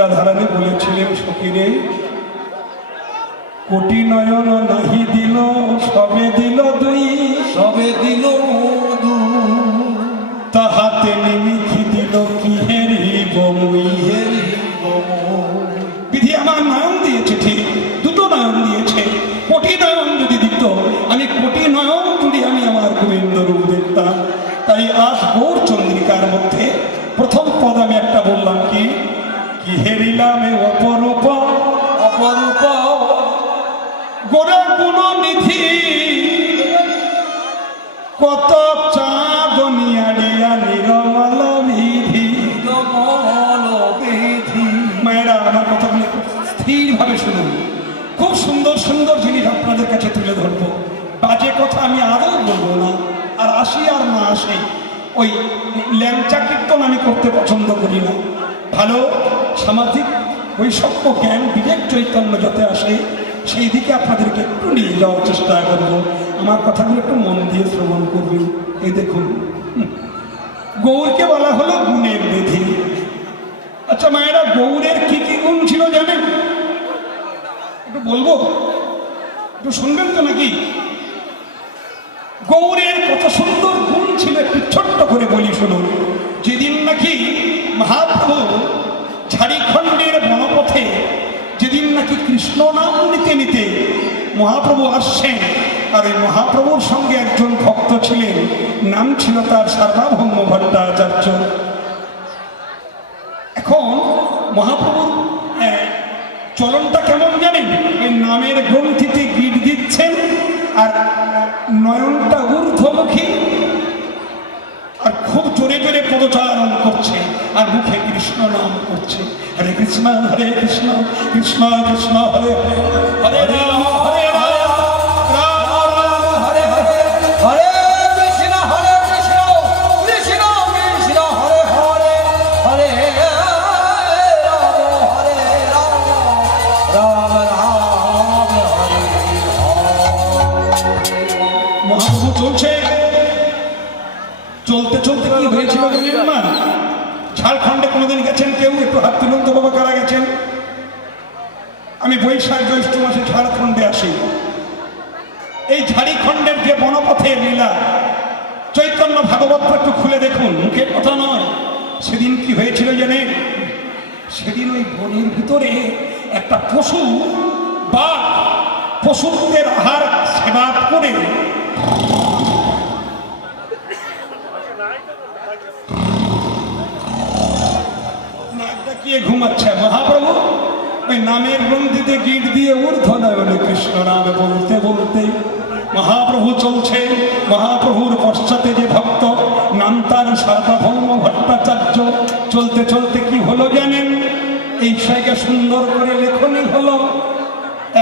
রাধারানী বলেছিলেন সখীরে, কোটি নয়ন নাহি দিল, সবে দিল দুই, সবে দিল তাহাতে নিমিখি দিল কি হেরিব মুই, বিধি আমার নয়ন দিয়েছে, ঠিক দুটো নয়ন দিয়েছে। কোটি নয়ন যদি দিত, আমি কোটি নয়ন যদি আমি আমার গোবিন্দ রূপ দেখতাম। তাই আজ গৌর চন্দ্রিকার মধ্যে প্রথম পদ আমি একটা বললাম, কি হেরিলাম এ অপরূপ, অপরূপ গোরা গুণ নিধি, কত চাঁদনিয়াড়িয়া নিরমল বিধি। মায়েরা আমার কথাগুলো স্থিরভাবে শুনুন, খুব সুন্দর সুন্দর জিনিস আপনাদের কাছে তুলে ধরবো। বাজে কথা আমি আদৌ বলবো না, আর আসি আর না আসি ওই ল্যাংচা কীর্তন আমি করতে পছন্দ করি না। ভালো সামাজিক বৈষম্য জ্ঞান বিবেক চৈতন্য যাতে আসে সেই দিকে আপনাদেরকে একটু নিয়ে যাওয়ার চেষ্টা করবো। আমার কথাগুলো একটু মন দিয়ে শ্রবণ করবেন। এই দেখুন, গৌরকে বলা হলো গুণের বেধি। আচ্ছা মায়েরা, গৌরের কি কি গুণ ছিল জানেন? একটু বলবো, একটু শুনবেন তো নাকি? গৌরের কত সুন্দর গুণ ছিল একটু ছোট্ট করে বলি শুনুন। যেদিন নাকি মহাপ্রভু ঝাড়িখণ্ডের বনপথে, যেদিন নাকি কৃষ্ণ নাম নিতে নিতে মহাপ্রভু আসছেন, আর এই মহাপ্রভুর সঙ্গে একজন ভক্ত ছিলেন, নাম ছিল তার সার্বভৌম ভট্টাচার্য। এখন মহাপ্রভুর চলনটা কেমন জানেন? এই নামের গ্রন্থিতে গিট দিচ্ছেন, আর নয়নটা ঊর্ধ্বমুখী, আর খুব জোরে জোরে পদচারণ করছে, আর মুখে কৃষ্ণ নাম করছে। হরে কৃষ্ণ হরে কৃষ্ণ, কৃষ্ণ কৃষ্ণ হরে হরে, হরে রাম হরে রাম, রাম রাম হরে হরে, হরে কৃষ্ণ হরে কৃষ্ণ, কৃষ্ণ কৃষ্ণ হরে হরে, হরে রাম হরে রাম, রাম রাম হরে হরে। মহাপ্রভু চলছে, চলতে চলতে কি হয়েছিল বললেন না? ঝাড়খণ্ডে কোনোদিন গেছেন কেউ? একটু হাত তুলুন তো বাবা, কারা গেছেন? আমি বৈশাখ জ্যৈষ্ঠ মাসে ঝাড়খণ্ডে আসি। এই ঝাড়খণ্ডের যে বনপথের লীলা, চৈতন্য ভাগবত একটু খুলে দেখুন, মুখের কথা নয়। সেদিন কি হয়েছিল জানেন? সেদিন ওই বনের ভিতরে একটা পশু, বাঘ, পশুদের আহার সেবা করে ঘুমাচ্ছে। মহাপ্রভু ওই নামের গ্রন্থিতে গিট দিয়ে ঊর্ধ্ব নয়নে কৃষ্ণ নাম বলতে বলতে মহাপ্রভু চলছে। মহাপ্রভুর পশ্চাতে যে ভক্ত, নাম তার সার্বভৌম ভট্টাচার্য। চলতে চলতে কি হলো জানেন? এই জায়গা সুন্দর করে লেখনি হলো,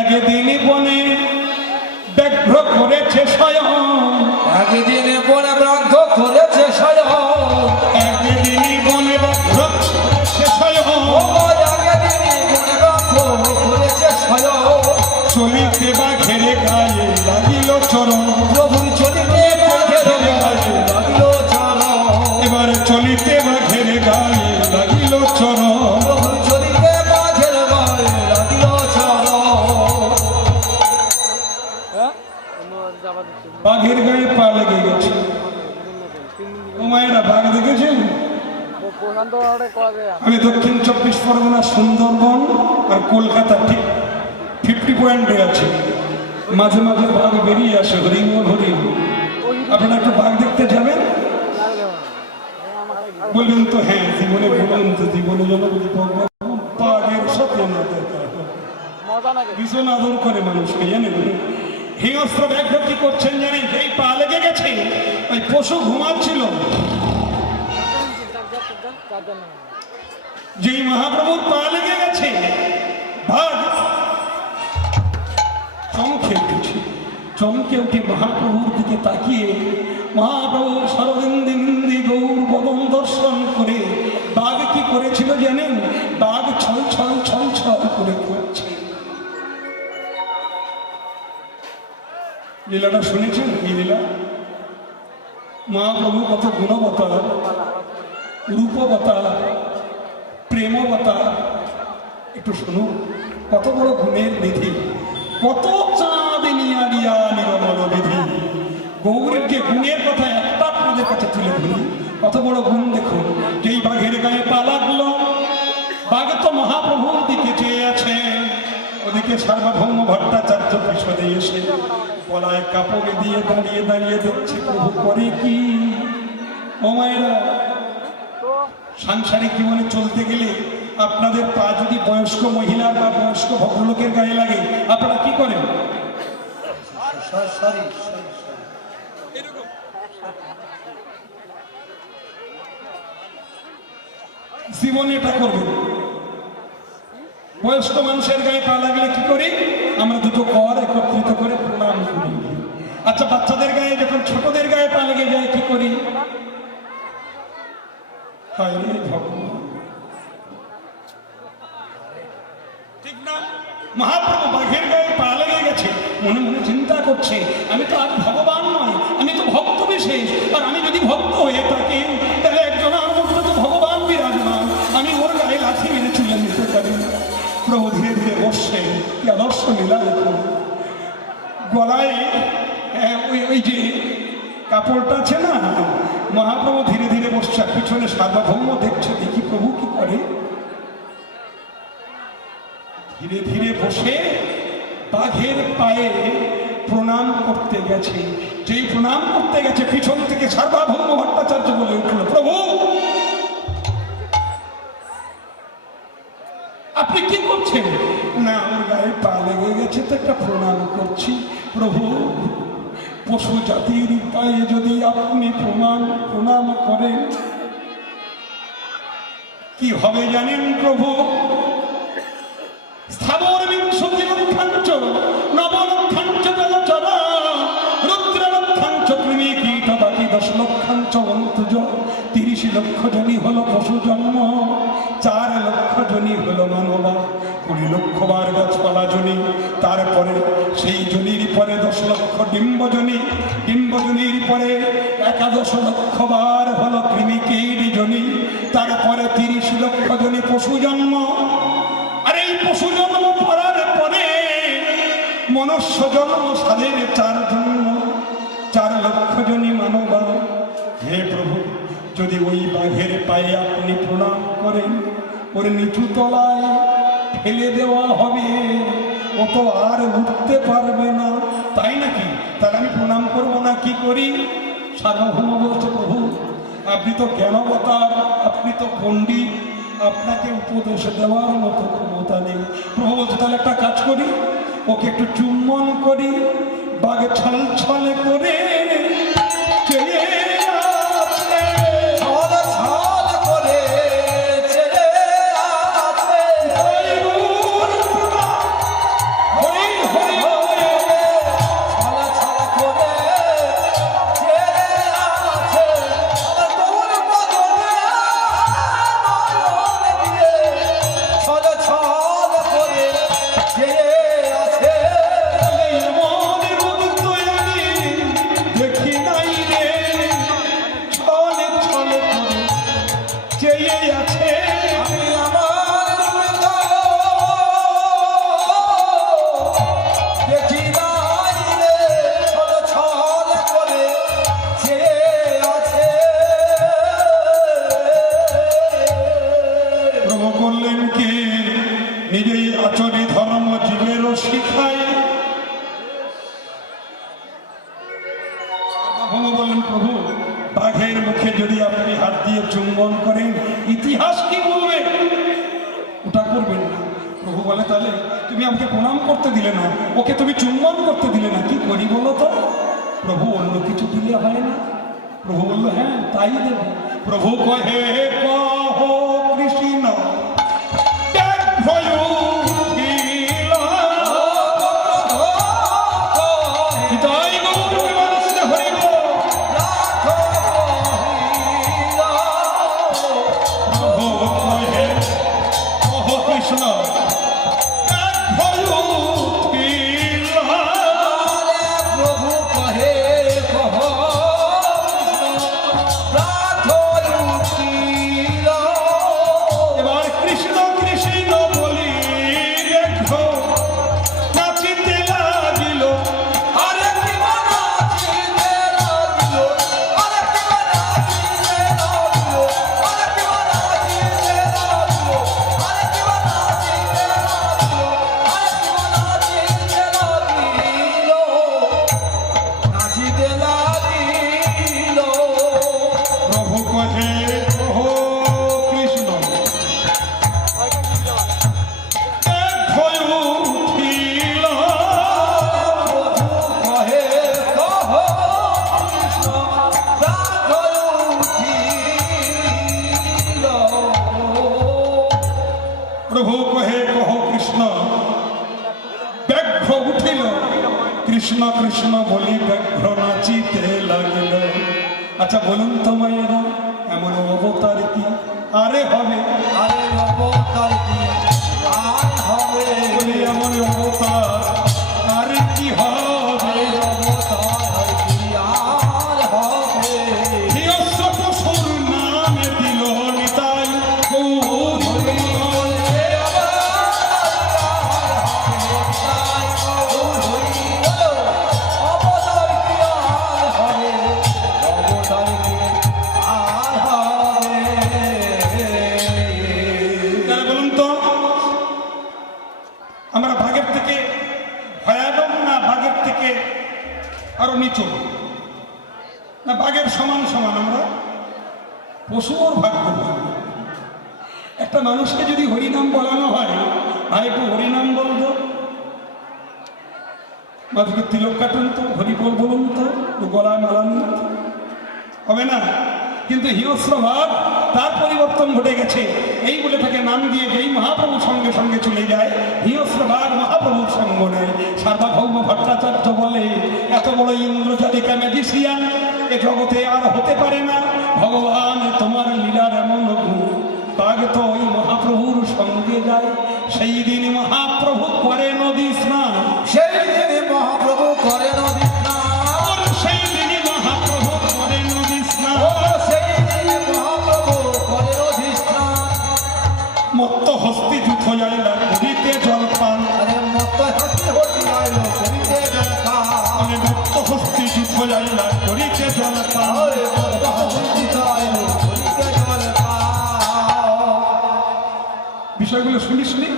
একদিনই বনে ব্যাঘ্র করেছে স্বয়ং, একদিনে বনে ব্যাঘ্র করেছে স্বয়ং, একদিনই বনে ব্যাঘ্র করেছে স্বয়ং, একদিনে বনে ব্যাঘ্র করেছে স্বয়ং। চলিতে বাঘের গায়ে লাগিল চরণ, প্রভুর চলিতে বাঘের গায়ে লাগিল চরণ, এবারে চলিতে বাঘের গায়ে লাগিল চরণ, প্রভুর চলিতে বাঘের গায়ে লাগিল চরণ। বাঘের গায়ে পা লেগে গেছে। ও মায়েরা, বাঘ দেখেছেন? আমি দক্ষিণ 24 পরগনা, সুন্দরবন আর কলকাতা ঠিক 50 পয়েন্টে আছে। মাঝে মাঝে বাঘ বেরিয়ে আসে, হরিণ হরিণ। আপনারা একটু বাঘ দেখতে যাবেন? বলবেন তো হ্যাঁ, জীবনে বলুন তো, জীবনে যেন বুঝি বাঘের সাথে না দেখা, ভীষণ আদর করে মানুষকে, জানেন? হিংস্র ব্যাঘ্র কি করছেন জানেন? এই পা লেগে গেছে, ওই পশু ঘুমাচ্ছিল। যেই মহাপ্রভুর পা লেগে গেছে, ভাগ চমকে উঠেছে। চমকে উঠে মহাপ্রভুর দিকে তাকিয়ে মহাপ্রভুর সরবিন্দি গৌর বদন দর্শন করে বাঘ কি করেছিল জানেন? বাঘ ছল ছল ছল ছল করে করছে। লীলাটা শুনেছেন? এই লীলা মহাপ্রভু কত গুণবতা, রূপবতা, প্রেমবতা, একটু শুনুন, কত বড় গুণের নিধি, কত চাঁদিনী আলিয়া নিরমল বিধি। গৌরীর যে গুণের কথা একটা আপনাদের কাছে তুলে ধরি, কত বড় গুণ দেখুন। যেই বাঘের গায়ে পা লাগলো, বাঘ তো মহাপ্রভুর দিকে চেয়ে আছে, ওদিকে সার্বভৌম ভট্টাচার্য পিছনে এসে গলায় কাপড় দিয়ে দাঁড়িয়ে দাঁড়িয়ে দেখছে প্রভু করে কি। ও মায়েরা, সাংসারিক জীবনে চলতে গেলে আপনাদের পা যদি বয়স্ক মহিলা বা বয়স্ক ভদ্রলোকের গায়ে লাগে, আপনারা কি করেন? জীবনে এটা করবেন। বয়স্ক মানুষের গায়ে পা লাগলে কি করি? আমরা দুটো কর একত্রিত করে প্রণাম করি। আচ্ছা, বাচ্চাদের গায়ে যখন ছোটদের গায়ে পা লেগে যায় কি করি? হায় রে ভগবান, ঠিক না? মহাপ্রভু বাঘের গায়ে পা লেগে গেছে, মনে মনে চিন্তা করছে, আমি তো আর ভগবান নয়, আমি তো ভক্ত বিশেষ। আর আমি যদি ভক্ত হয়ে থাকি, তাহলে একজন আমার মধ্যে তো ভগবান বিরাজমান, আমি ওর গায়ে লাথি মেরে চুলে নিতে পারি। প্রভু ধীরে ধীরে বসছে, কি আদর্শ লীলা দেখুন। গলায় ওই যে কাপড়টা আছে না, মহাপ্রভু ধীরে ধীরে বসছে, পিছনে সার্বভৌম দেখছে, দেখি প্রভু কি করে। ধীরে ধীরে বসে বাঘের পায়ে প্রণাম করতে গেছে। যেই প্রণাম করতে গেছে, পিছন থেকে সার্বভৌম ভট্টাচার্য বলে উঠল, প্রভু আপনি কি করছেন? না, ওর গায়ে পা লেগে গেছে তো একটা প্রণাম করছি। প্রভু, পশু জাতির পায়ে যদি আপনি প্রণাম করেন কি হবে জানেন প্রভু? স্থাবর বিংশতি লক্ষাঞ্চ নবলক্ষাঞ্চ জলচর রুদ্র লক্ষাঞ্চ কৃমি কীট বাকি 10 লক্ষাঞ্চ অন্তজ। 30 লক্ষ জনই হলো পশু জন্ম, 4 লক্ষ জনই হলো মানবা, 20 লক্ষ বার গাছপালা জনি, তারপরে সেই জনির পরে 10 লক্ষ ডিম্বজনী, ডিম্বজনীর পরে 11 লক্ষ বার হলো কৃমিকীট জনি, তারপরে 30 লক্ষ জনি পশু জন্ম। আর এই পশু জন্ম পড়ার পরে মনুষ্য জন্ম, সাধের 4 জন্ম, 4 লক্ষ জনই মানবা। হে প্রভু, যদি ওই বাঘের পায়ে আপনি প্রণাম করেন, ওর নিচু তলায় ফেলে দেওয়া হবে, ও তো আর উঠতে পারবে না, তাই নাকি? তাহলে আমি প্রণাম করবো না, কি করি? সার্বভৌম বলছে, প্রভু আপনি তো জ্ঞানবতার, আপনি তো পণ্ডিত, আপনাকে উপদেশ দেওয়ার মতো ক্ষমতা নেই। প্রভু বলছে, তাহলে একটা কাজ করি, ওকে একটু চুম্বন করি। বাঘে ছল ছলে করে নিজেই আচরি ধর্ম জীবেরও শিখায়। বাবু বললেন, প্রভু বাঘের মুখে যদি আপনি হাত দিয়ে চুম্বন করেন, ইতিহাস কি বলবে? ওটা করবেন না। প্রভু বলে, তাহলে তুমি আমাকে প্রণাম করতে দিলে না, ওকে তুমি চুম্বন করতে দিলে না, কি করি বলো তো? প্রভু অন্য কিছু দিলে হয় না? প্রভু বললো, হ্যাঁ তাই দেবে। প্রভু কহে, কহ কৃষ্ণ এবার কৃষ্ণ কৃষ্ণ বলি কহে কহ কৃষ্ণ, ব্যাঘ্র উঠিল, কৃষ্ণ কৃষ্ণ বলি ব্যাঘ্র নাচিতে লাগিল। আচ্ছা বলুন তো মায়েরা, এমন অবতার কি আরে হবে? আরে অবতার কি আর হবে? বলি এমন অবতার আরে কি হবে? আরে অবতার কি আর হবে? হিয়স্র পশুর নামে দিল নিতাই গৌর। তাহলে বলুন তো, আমরা ভাগের থেকে ভয়ানক না ভাগের থেকে আরো নিচু, না ভাগের সমান সমান? আমরা পশুর ভাগ্য। একটা মানুষকে যদি হরিনাম বলানো হয়, আর একটু হরিনাম বলবো, মাঝে তিলক কাটুন তো, হরিবল বলুন তো, একটু গলায় মালান হবে না? কিন্তু হিংস্র ভাব তার পরিবর্তন ঘটে গেছে। এই বলে তাকে নাম দিয়ে যেই মহাপ্রভুর সঙ্গে সঙ্গে চলে যায়, হিংস্র ভাব মহাপ্রভুর সঙ্গ নেয়। সার্বভৌম ভট্টাচার্য বলে, এত বড় ইন্দ্রজালিকা ম্যাজিশিয়ান এ জগতে আর হতে পারে না। ভগবান তোমার লীলার এমন গুণ, বাঘ তো ওই মহাপ্রভুর সঙ্গে যায়। সেই দিন মহাপ্রভু করে নদী স্নান, সেই দিনে মহাপ্রভু করে নদী স্নান। সেই দিনই মহাপ্রভু করে নদী স্নান। ও সেই দিনে মহাপ্রভু করে নদী স্নান। মত্ত হস্তি যুথ যাইলা করিতে জলপান। আরে মত হাসি হতি আইলো করিতে জলপান। আমি মত্ত হস্তি যুথ যাইলা করিতে জলপান। আরে মত হাসি আইলো করিতে জলপান। বিষয়গুলো শুনিসনি?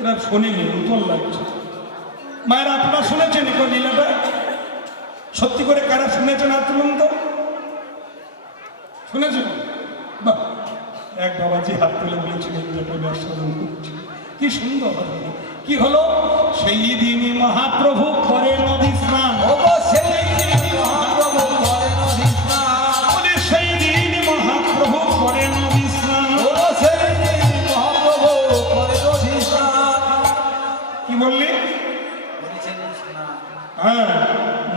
এরা শোনেনি, নতুন লাগছে। মায়েরা আপনারা শুনেছেন এই লীলাটা? সত্যি করে কারা শুনেছেন আর তুলুন তো? শুনেছেন? বাহ, এক বাবাজি হাত তুলে বলেছিলেন যেটা ব্যবসাদন করছে। কি সুন্দর! কি হলো? সেই দিনই মহাপ্রভু করে নদী স্নান। ও গো সেই দিনে মহাপ্রভু করে নদী স্নান। বলে সেই দিন মহাপ্রভু করে নদী স্নান। ও গো সেই দিনে মহাপ্রভু করে নদী স্নান। কি বললি? হ্যাঁ,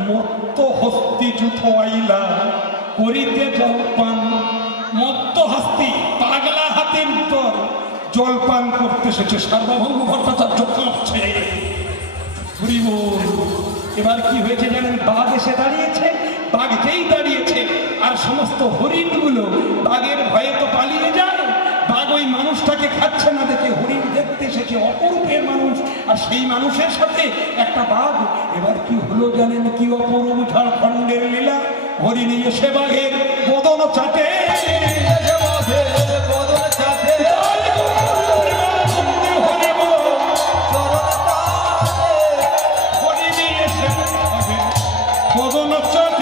মত্ত হস্তি যুথ আইলা করিতে জলপান। মত্ত হস্তি পাগলা হাতের উপর জলপান করতে এসেছে। সার্বভৌম ভট্টাচার্য কাঁপছে। হরি বল। এবার কি হয়েছে জানেন? বাঘ এসে দাঁড়িয়েছে। বাঘ যেই দাঁড়িয়েছে আর সমস্ত হরিণগুলো বাঘের ভয়ে তো পালিয়ে যায়। বাঘ ওই মানুষটাকে খাচ্ছে না দেখে হরিণ দেখতে এসেছে, অপরূপের মানুষ, আর সেই মানুষের সাথে একটা বাঘ। এবার কি হলো জানেন? কি অপরূপ ঝাড়খণ্ডের লীলা! হরিণ এসে বাঘের বদন চাটে। বদন চাটে।